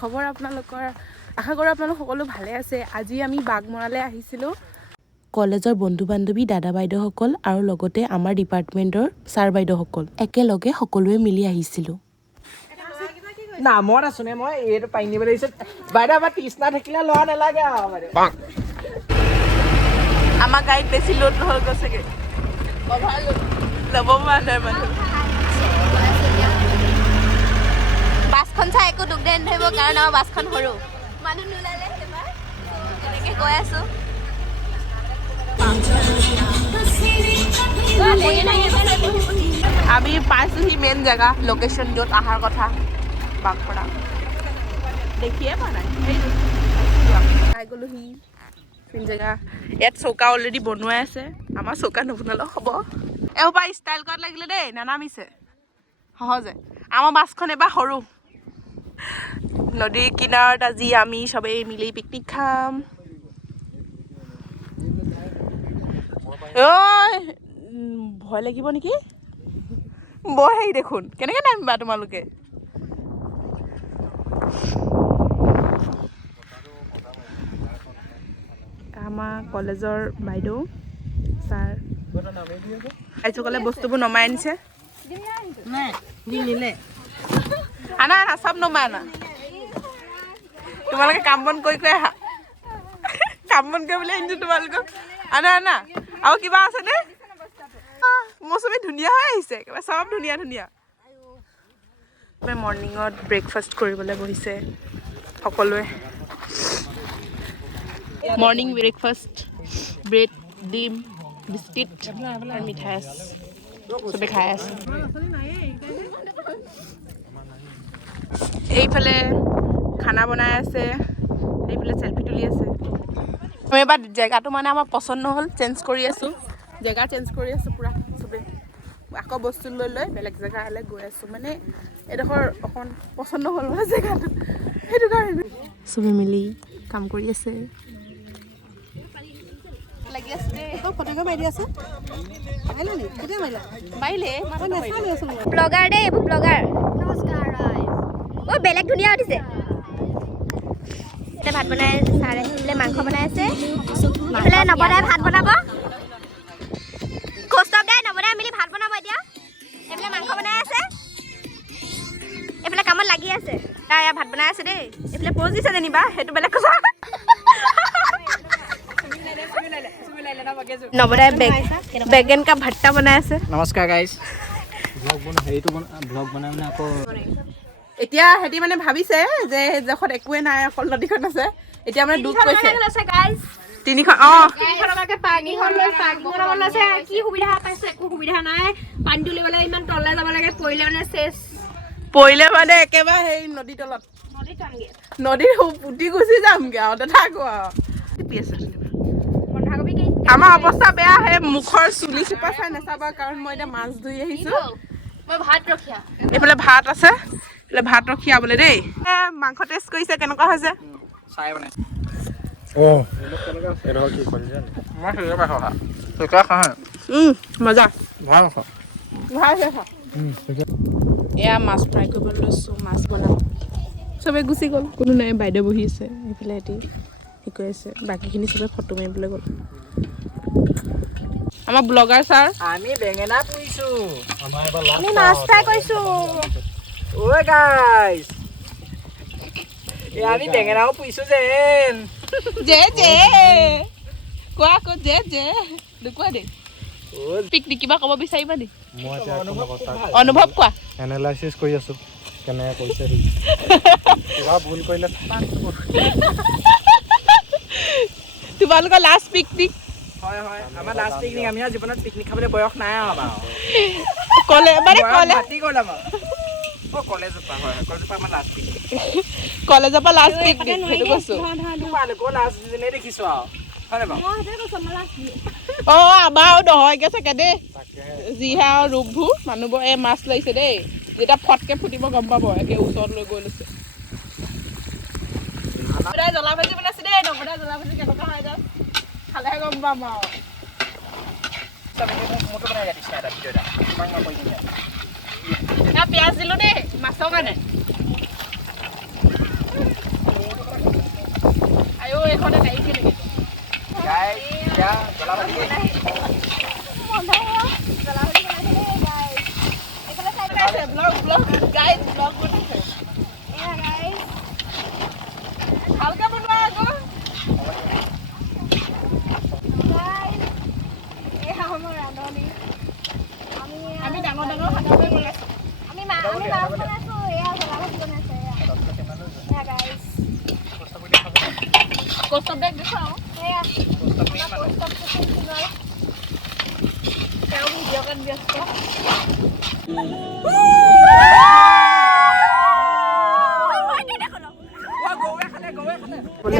খবৰ আপোনালোকৰ আশা কৰোঁ আপোনালোক সকলো ভালে আছে আজি আমি বাগমৰালৈ আহিছিলোঁ কলেজৰ বন্ধু বান্ধৱী দাদা বাইদেউসকল আৰু লগতে আমাৰ ডিপাৰ্টমেণ্টৰ ছাৰ বাইদেউসকল একেলগে সকলোৱে মিলি আহিছিলোঁ নামত আছো নে মই এইটো পাই নিব লাগিছে বাইদেউ আমাৰ তৃষ্ণা থাকিলে লোৱা নালাগে আৰু বাইদেউ আমাৰ গাড়ীত বেছি লোড হৈ গৈছেগৈ ল'ব পৰা নাই মানুহ বাছখন চাই একো দুখ দেন ধৰিব কাৰণ আমাৰ বাছখন সৰু মানুহ নোলালে এবাৰ তেনেকৈ গৈ আছোঁ আমি পাইছোঁহি মেইন জেগা লোকেশ্যন য'ত অহাৰ কথা বাগমৰা দেখিয়ে পোৱা নাই খাই গ'লোহি মেইন জেগা ইয়াত চৌকা অলৰেডি বনোৱাই আছে আমাৰ চৌকা নবনালেও হ'ব এওঁপা ষ্টাইল কৰাত লাগিলে দেই নানামিছে সহজে আমাৰ বাছখন এবাৰ সৰু নদীৰ কিনাৰত আজি আমি চবেই মিলি পিকনিক খাম ঐ ভয় লাগিব নেকি বৰ হেৰি দেখোন কেনেকৈ নামিবা তোমালোকে আমাৰ কলেজৰ বাইদেউ ছাৰ আইসকলে বস্তুবোৰ নমাই আনিছে আনা আনা চব নমাই আনা তোমালোকে কাম বন কৰি আহা কাম বন কৰি বুলি আনিছো তোমালোকক আনা আনা আৰু কিবা আছে নে মৌচুমী ধুনীয়া হৈ আহিছে কিবা চব ধুনীয়া ধুনীয়া মৰ্ণিঙত ব্ৰেকফাষ্ট কৰিবলৈ বহিছে সকলোৱে মৰ্ণিং ব্ৰেকফাষ্ট ব্ৰেড ডিম বিস্কিট আৰু মিঠাই আছে চবে খাই আছে এইফালে খানা বনাই আছে এইফালে চেলফি তুলি আছে আমি এবাৰ জেগাটো মানে আমাৰ পচন্দ নহ'ল চেঞ্জ কৰি আছোঁ জেগা চেঞ্জ কৰি আছোঁ পূৰা চবেই আকৌ বস্তু লৈ লৈ বেলেগ জেগালৈ গৈ আছোঁ মানে এইডোখৰ অকণ পচন্দ হ'ল মানে জেগাটো সেইটো কাৰণে চবেই মিলি কাম কৰি আছে লাগি আছে দেই ফটোকে মাৰি আছে মাৰিলে ব্লগাৰ দেই এইবোৰ ব্লগাৰ অ' বেলেগ ধুনীয়া উঠিছে এতিয়া ভাত বনাই ছাৰে বোলে মাংস বনাই আছে এইফালে নবদাই ভাত বনাব কৌস্তৱ দাই নবদাই মিলি ভাত বনাব এতিয়া এইফালে মাংস বনাই আছে এইফালে কামত লাগি আছে তাই ভাত বনাই আছে দেই এইফালে প'জ দিছে যেনিবা সেইটো বেলেগ কথা নবদাই বেগেন কা ভট্টা বনাই আছে নমস্কাৰ গাইজ ব্লগ বনাই মানে আকৌ এতিয়া সিহঁতি মানে ভাবিছে যে জখত একোৱে নাই অকল নদীখন আছে এতিয়া মানে দুখ কৈছে তিনিখন কি সুবিধা পাইছে একো সুবিধা নাই পানী তুলিবলৈ ইমান তললৈ যাব লাগে পৰিলে মানে চেচ পৰিলে মানে একেবাৰে সেই নদী তলত নদীৰ পুতি গুচি যামগে আৰু নাথাকো আৰু আমাৰ অৱস্থা বেয়া সেই মুখৰ চুলি চুপা চাই নাচাবা কাৰণ মই এতিয়া মাছ ধুই আহিছো এইফালে ভাত আছে এইফালে ভাত ৰখীয়া বোলে দেই মাংস টেষ্ট কৰিছে কেনেকুৱা হৈছে মজা ভাল ভাল এয়া মাছ ফ্ৰাই কৰিব লৈছোঁ মাছ বনাম চবেই গুচি গ'ল কোনো নাই বাইদেউ বহি আছে সেইফালে সিহঁতি হেৰি কৰি আছে বাকীখিনি চবে ফটো মাৰিবলৈ গ'ল আমাৰ ব্লগাৰ ছাৰ আমি বেঙেনা পুৰিছোঁ আমি মাছ ফ্ৰাই কৰিছোঁ ঐ গাইজ আমি বেঙেনাও পুৰিছোঁ যেন জে কোৱা আকৌ জে কোৱা দেই পিকনিক কিবা ক'ব বিচাৰিবা দেই অনুভৱ কোৱা এনালাইচিছ কৰি আছোঁ কেনেকৈ কৰিছে কিবা ভুল কৰিলে তোমালোকৰ লাষ্ট পিকনিক হয় হয় আমাৰ লাষ্ট পিকনিক আমি আৰু জীৱনত পিকনিক খাবলৈ বয়স নাই আৰু আমাৰ কলেজৰ পৰা লাষ্ট পিকনিক সেইটো কৈছোঁ লাষ্ট দিনে দেখিছোঁ আৰু হয় নাই অঁ আমাৰ আৰু নহয়গৈ চাগে দেই যিহে আৰু ৰূপবোৰ মানুহবোৰ এই মাছ লাগিছে দেই যেতিয়া ফটকে ফুটিব গম পাব একে ওচৰত লৈ গৈ লৈছে নবদাই জ্বলা ভাজি বনাইছে দেই নবদাই জ্বলা ভাজি কেনেকুৱা হয় যায় খালেহে গম পাম আৰু পিঁয়াজ দিলোঁ দেই মাছৰ কাৰণে ভালকে বনোৱা আকৌ আমি ডাঙৰ ডাঙৰ হাততে বনাইছো আমি মাছ বনাইছো এয়া জ্বলা ভাজি বনাইছে এয়া গাইস কষ্ট বেগ দেখাও এয়া তেওঁ ভিডিঅ' কৰি ব্যস্ত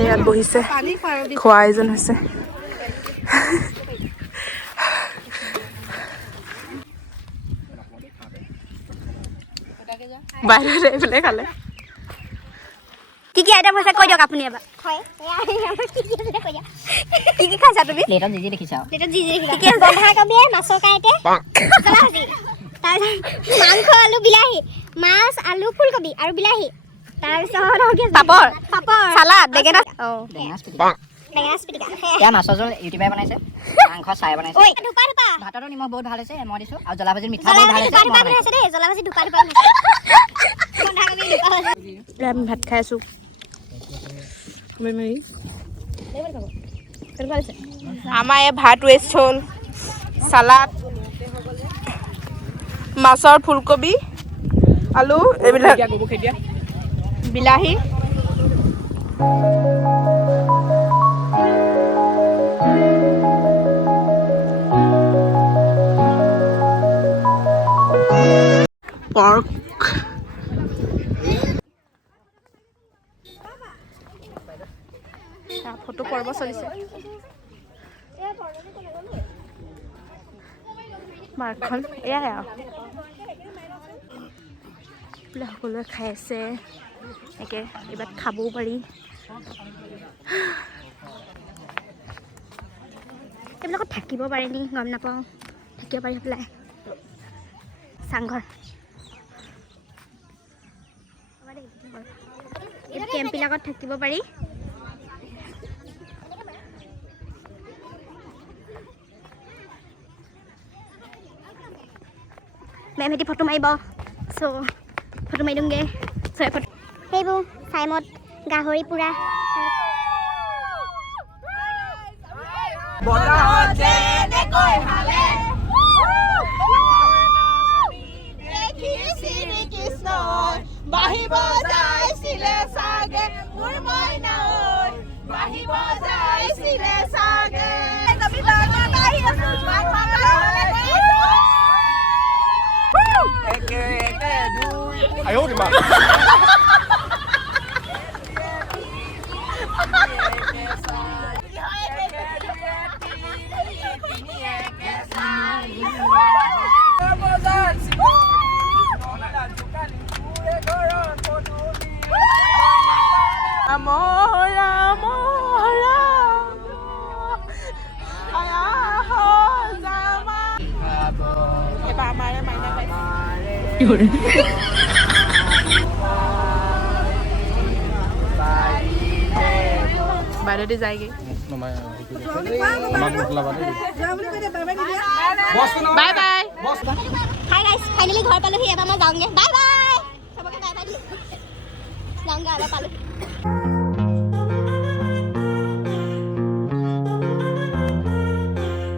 ইয়াত বহিছে খোৱা আয়োজন হৈছে বাহিৰত এইফালে খালে কি কি আইটেম হৈছে কৈ দিয়ক আপুনি এবাৰ কি কি খাইছা তুমি প্লেটত যি দেখিছা কি আছে বন্ধাকবি মাছৰ কাইটে ভাজি তাৰপিছত মাংস আলু বিলাহী মাছ আলু ফুলকবি আৰু বিলাহী তাৰপিছত পাপৰ চালাড বেঙেনা বেঙেনা পিটিকা এয়া মাছৰ জোল ইউটিউবাৰে বনাইছে মাংস চাই বনাইছে ঐ ধুপা ভাততো নিমখ বহুত ভাল হৈছে মই দিছোঁ আৰু জ্বলা ভাজিৰ মিঠা বহুত ভাল হৈছে ধুপা বনাইছে দেই জ্বলা ভাজি ধুপা বন্ধাকবি ধুপা ভাজি আমি ভাত খাই আছো আমাৰ এই ভাত ৱেষ্ট হ'ল চালাড মাছৰ ফুলকবি আলু এইবিলাক বিলাহী পৰ্ক ফটো পৰ্ব চলিছে মাৰ্কখন এয়াই আৰু সকলোৱে খাই আছে একে এইবাৰ খাবও পাৰি এইবিলাকত থাকিব পাৰে নি গম নাপাওঁ থাকিব পাৰি পেলাই চাংঘৰ এই কেম্পবিলাকত থাকিব পাৰি মেম হেঁতি ফটো মাৰিব চ' ফটো মাৰি দিওঁগৈ ফটো সেইবোৰ চাইমত গাহৰি পুৰা বাহিব যাইছিলে চাগে মোৰ মইনাই বাহিব যাইছিলে চাগে আমি বাগত আহি আছো একে একে দুই আয়ো দিমা Amora, amora, বাইদেউ দি যায়গে bye bye hi guys finally ঘৰ পালোহি এবাৰ মই যাওঁগে বাই বাই চবকে বাই বাই যাওঁগে আৰু পালো